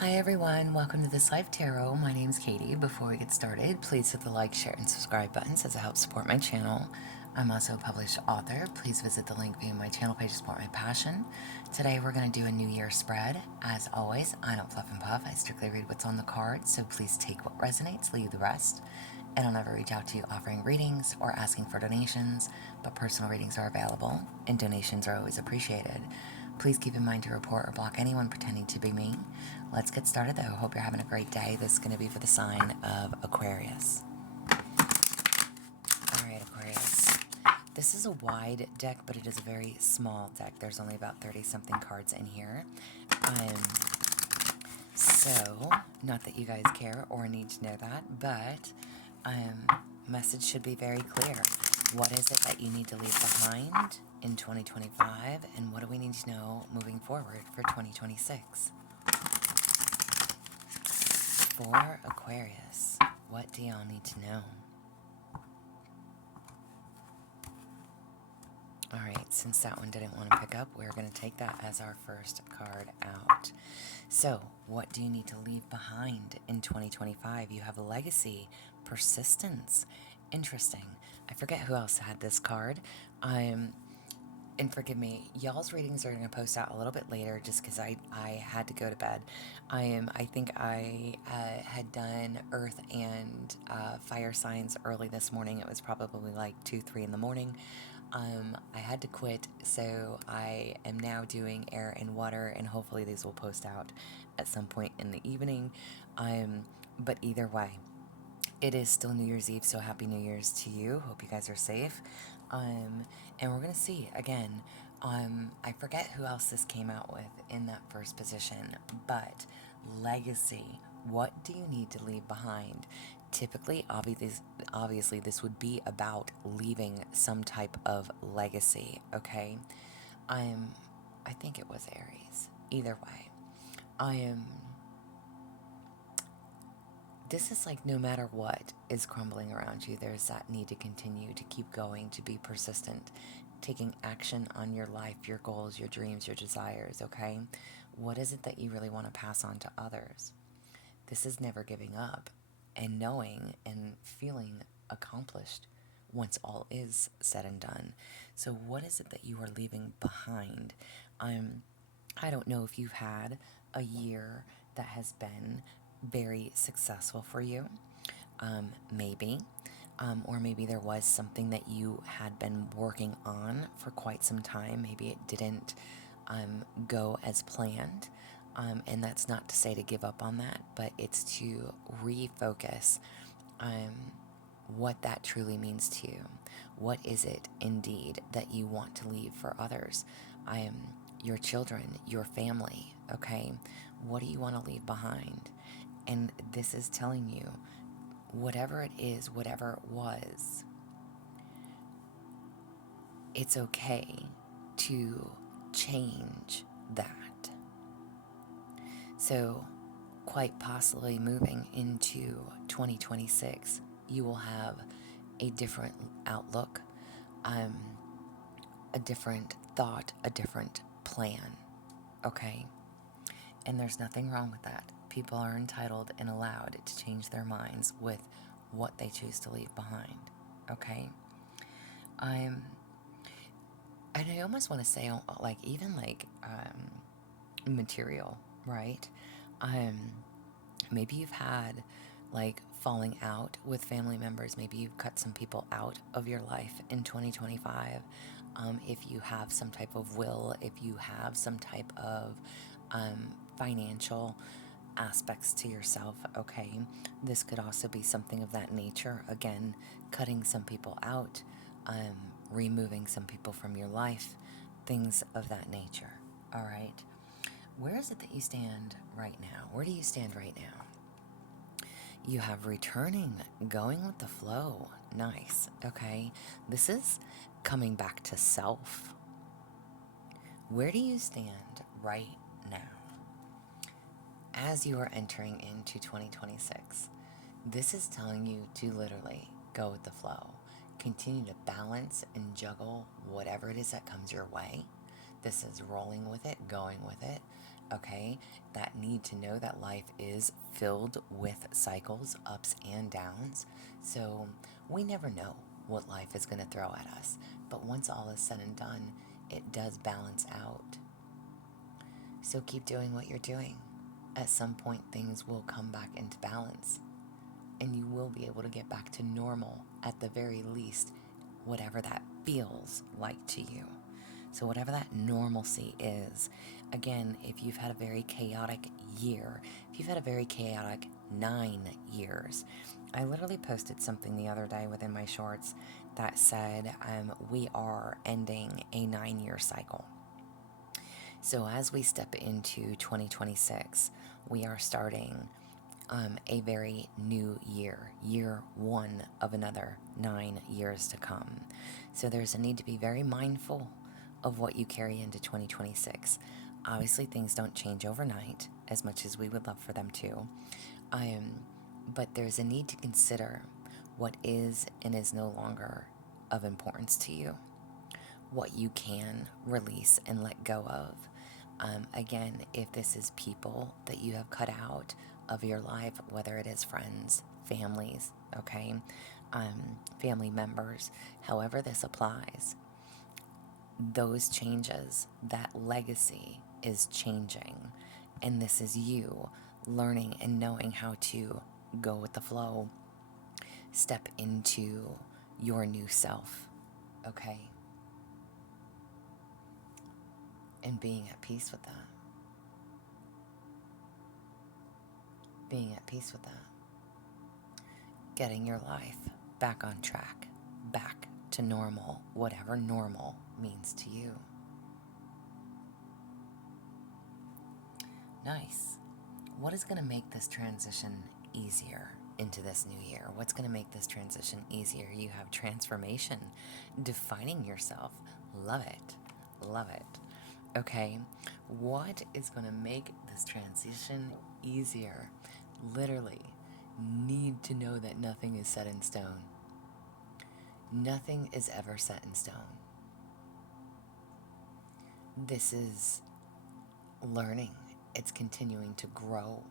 Hi everyone, welcome to This Life Tarot. My name is Katie. Before we get started, please hit the like, share, and subscribe buttons as it helps support my channel. I'm also a published author. Please visit the link via my channel page to support my passion. Today we're going to do a New Year spread. As always, I don't fluff and puff. I strictly read what's on the card, so please take what resonates, leave the rest. And I'll never reach out to you offering readings or asking for donations, but personal readings are available, and donations are always appreciated. Please keep in mind to report or block anyone pretending to be me. Let's get started though. Hope you're having a great day. This is going to be for the sign of Aquarius. Alright, Aquarius. This is a wide deck, but it is a very small deck. There's only about 30-something cards in here. So, not that you guys care or need to know that, but message should be very clear. What is it that you need to leave behind in 2025, and what do we need to know moving forward for 2026? For Aquarius, what do y'all need to know? Alright, since that one didn't want to pick up, we're going to take that as our first card out. So, what do you need to leave behind in 2025? You have a legacy, persistence. Interesting. I forget who else had this card. And forgive me, y'all's readings are going to post out a little bit later just because I had to go to bed. I think I had done earth and fire signs early this morning. It was probably like 2, 3 in the morning. I had to quit, so I am now doing air and water, and hopefully these will post out at some point in the evening. But either way, it is still New Year's Eve, so Happy New Year's to you. Hope you guys are safe. And we're going to see, again, I forget who else this came out with in that first position, but legacy. What do you need to leave behind? Typically, obviously, this would be about leaving some type of legacy, okay? I think it was Aries. Either way, this is like no matter what is crumbling around you, there's that need to continue, to keep going, to be persistent, taking action on your life, your goals, your dreams, your desires, okay? What is it that you really want to pass on to others? This is never giving up and knowing and feeling accomplished once all is said and done. So what is it that you are leaving behind? I don't know if you've had a year that has been very successful for you. Maybe. Or maybe there was something that you had been working on for quite some time. Maybe it didn't go as planned. And that's not to say to give up on that, but it's to refocus what that truly means to you. What is it indeed that you want to leave for others? Your children, your family, okay? What do you want to leave behind? And this is telling you, whatever it is, whatever it was, it's okay to change that. So, quite possibly moving into 2026, you will have a different outlook, a different thought, a different plan, okay? And there's nothing wrong with that. People are entitled and allowed to change their minds with what they choose to leave behind, okay? And I almost want to say, like, even like material, right? Maybe you've had like falling out with family members. Maybe you've cut some people out of your life in 2025. If you have some type of will, if you have some type of financial aspects to yourself, okay, this could also be something of that nature. Again, cutting some people out, removing some people from your life, things of that nature. All right. Where is it that you stand right now? Where do you stand right now? You have returning, going with the flow. Nice. Okay. This is coming back to self. Where do you stand right now? As you are entering into 2026, this is telling you to literally go with the flow. Continue to balance and juggle whatever it is that comes your way. This is rolling with it, going with it. okay? That need to know that life is filled with cycles, ups and downs. So we never know what life is going to throw at us. But once all is said and done, it does balance out. So keep doing what you're doing. At some point, things will come back into balance, and you will be able to get back to normal, at the very least, whatever that feels like to you. So whatever that normalcy is, again, if you've had a very chaotic year, if you've had a very chaotic 9 years, I literally posted something the other day within my shorts that said we are ending a 9-year cycle. So as we step into 2026, we are starting a very new year 1 of another 9 years to come. So there's a need to be very mindful of what you carry into 2026. Obviously, things don't change overnight as much as we would love for them to. But there's a need to consider what is and is no longer of importance to you, what you can release and let go of. Again, if this is people that you have cut out of your life, whether it is friends, families, okay, family members, however this applies, those changes, that legacy is changing. And this is you learning and knowing how to go with the flow, step into your new self, okay? And being at peace with that. Being at peace with that. Getting your life back on track, back to normal, whatever normal means to you. Nice. What is going to make this transition easier into this new year? What's going to make this transition easier? You have transformation, defining yourself. Love it. Love it. Okay, what is going to make this transition easier? Literally, need to know that nothing is set in stone. Nothing is ever set in stone. This is learning. It's continuing to grow.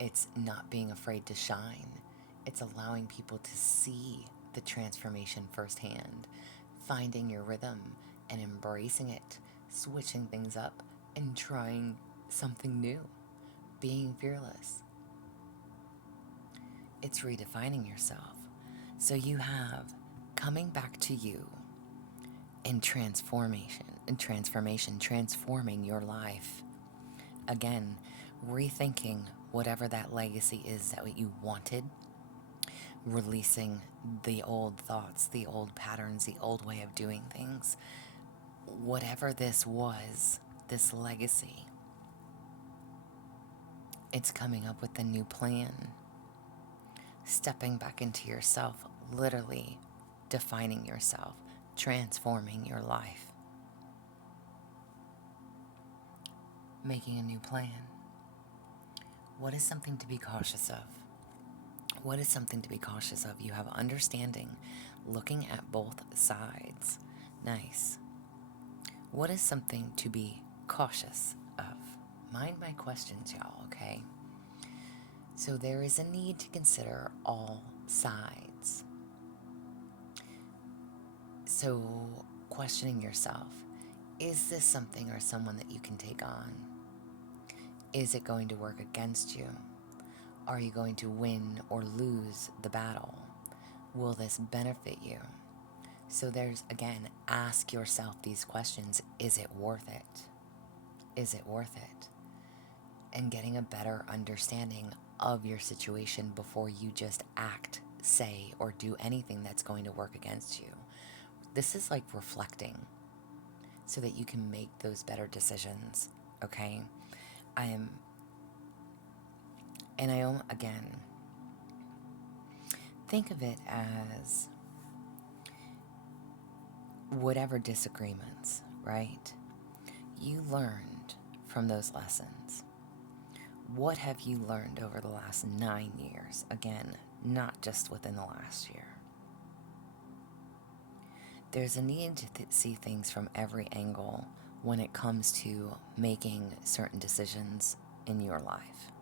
It's not being afraid to shine. It's allowing people to see the transformation firsthand, finding your rhythm and embracing it, switching things up and trying something new, being fearless. It's redefining yourself. So you have coming back to you in transforming your life. Again, rethinking whatever that legacy is that you wanted, releasing the old thoughts, the old patterns, the old way of doing things. Whatever this was, this legacy, it's coming up with a new plan. Stepping back into yourself, literally defining yourself, transforming your life. Making a new plan. What is something to be cautious of? What is something to be cautious of? You have understanding, looking at both sides. Nice. What is something to be cautious of? Mind my questions, y'all, okay? So there is a need to consider all sides. So questioning yourself, is this something or someone that you can take on? Is it going to work against you? Are you going to win or lose the battle? Will this benefit you? So there's, again, ask yourself these questions. Is it worth it? Is it worth it? And getting a better understanding of your situation before you just act, say, or do anything that's going to work against you. This is like reflecting so that you can make those better decisions, okay? Again, think of it as whatever disagreements, right? You learned from those lessons. What have you learned over the last 9 years? Again, not just within the last year. There's a need to see things from every angle when it comes to making certain decisions in your life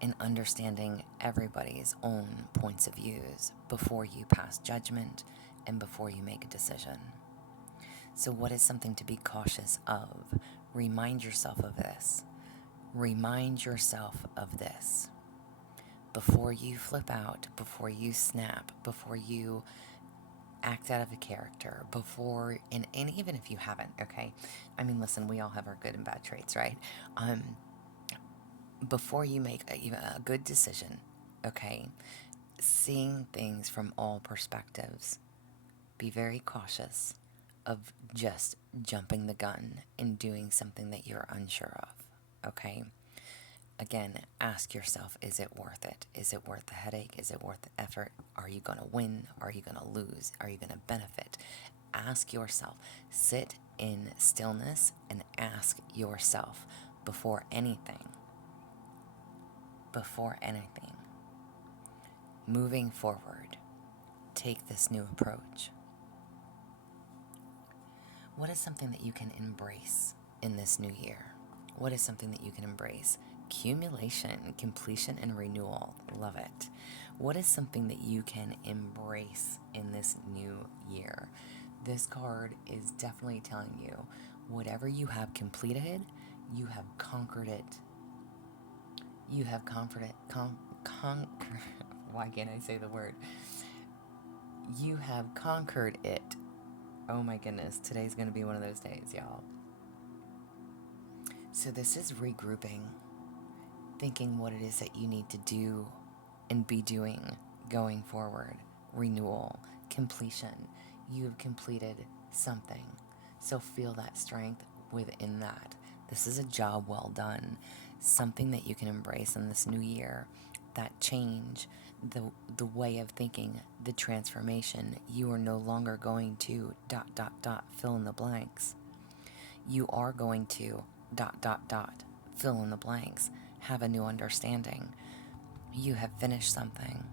and understanding everybody's own points of views before you pass judgment and before you make a decision. So what is something to be cautious of? Remind yourself of this. Remind yourself of this. Before you flip out, before you snap, before you act out of a character, and even if you haven't, okay? I mean, listen, we all have our good and bad traits, right? Before you make a good decision, okay? Seeing things from all perspectives. Be very cautious of just jumping the gun and doing something that you're unsure of, okay? Again, ask yourself, is it worth it? Is it worth the headache? Is it worth the effort? Are you going to win? Are you going to lose? Are you going to benefit? Ask yourself. Sit in stillness and ask yourself before anything. Moving forward, take this new approach. What is something that you can embrace in this new year? What is something that you can embrace? Accumulation, completion, and renewal. Love it. What is something that you can embrace in this new year? This card is definitely telling you whatever you have completed, you have conquered it. You have conquered it. Why can't I say the word? You have conquered it. Oh my goodness, today's going to be one of those days, y'all. So this is regrouping, thinking what it is that you need to do and be doing going forward. Renewal, completion. You have completed something. So feel that strength within that. This is a job well done. Something that you can embrace in this new year. That change, the way of thinking, the transformation. You are no longer going to ... fill in the blanks. You are going to ... fill in the blanks. Have a new understanding. You have finished something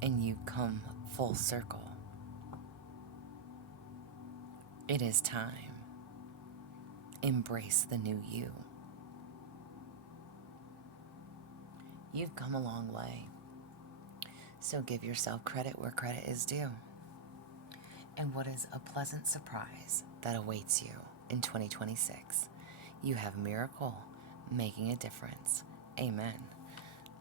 and you come full circle. It is time. Embrace the new you. You've come a long way. So give yourself credit where credit is due. And what is a pleasant surprise that awaits you in 2026? You have miracle making a difference. Amen.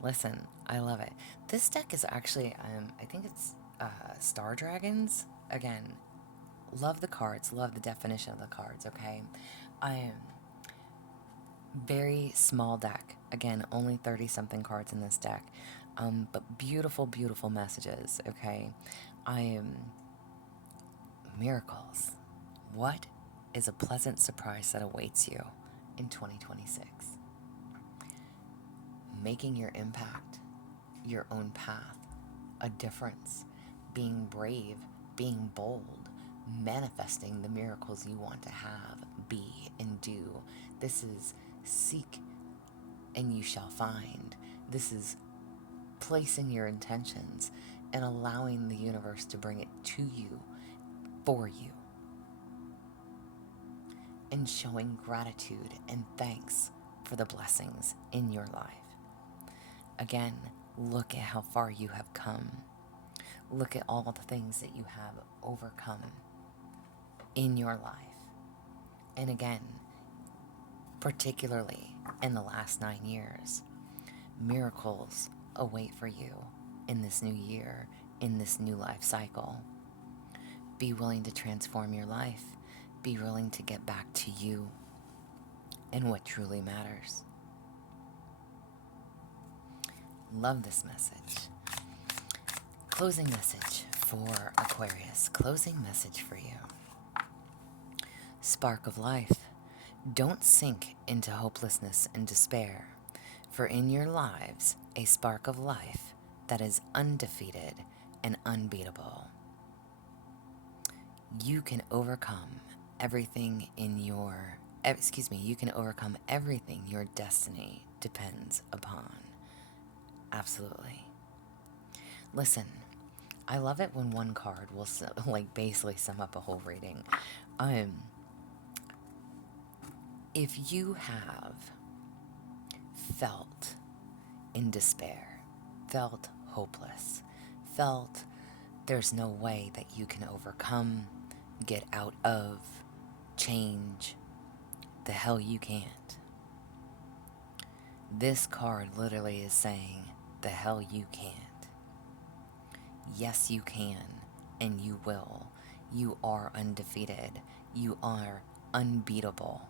Listen, I love it. This deck is actually, I think it's Star Dragons. Again, love the cards, love the definition of the cards, okay? I am very small deck. Again, only 30-something cards in this deck. But beautiful, beautiful messages, okay? I am miracles. What is a pleasant surprise that awaits you in 2026? Making your impact, your own path, a difference, being brave, being bold, manifesting the miracles you want to have, be, and do. This is seek and you shall find. This is placing your intentions and allowing the universe to bring it to you, for you, and showing gratitude and thanks for the blessings in your life. Again, look at how far you have come. Look at all the things that you have overcome in your life. And again, particularly in the last 9 years, miracles await for you in this new year, in this new life cycle. Be willing to transform your life. Be willing to get back to you and what truly matters. Love this message. Closing message for Aquarius. Closing message for you. Spark of life. Don't sink into hopelessness and despair, for in your lives a spark of life that is undefeated and unbeatable. You can overcome everything you can overcome everything your destiny depends upon. Absolutely. Listen, I love it when one card will basically sum up a whole reading. If you have felt in despair, felt hopeless, felt there's no way that you can overcome, get out of, change, the hell you can't. This card literally is saying, the hell you can't. Yes, you can, and you will. You are undefeated. You are unbeatable.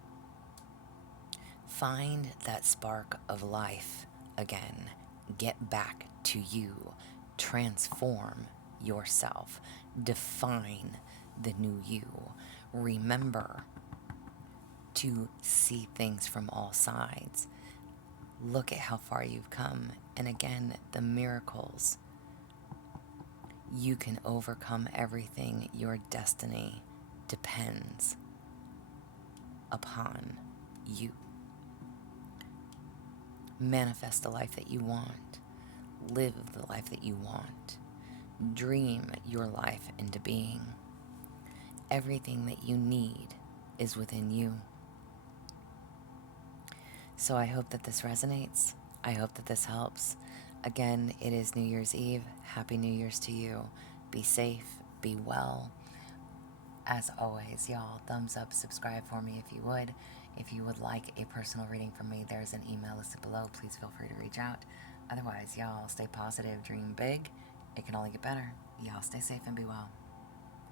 Find that spark of life again. Get back to you. Transform yourself. Define the new you. Remember to see things from all sides. Look at how far you've come. And again, the miracles. You can overcome everything. Your destiny depends upon you. Manifest the life that you want. Live the life that you want. Dream your life into being. Everything that you need is within you. So I hope that this resonates. I hope that this helps. Again, it is New Year's Eve. Happy New Year's to you. Be safe. Be well. As always, y'all, thumbs up, subscribe for me if you would. If you would like a personal reading from me, there's an email listed below. Please feel free to reach out. Otherwise, y'all, stay positive, dream big. It can only get better. Y'all stay safe and be well.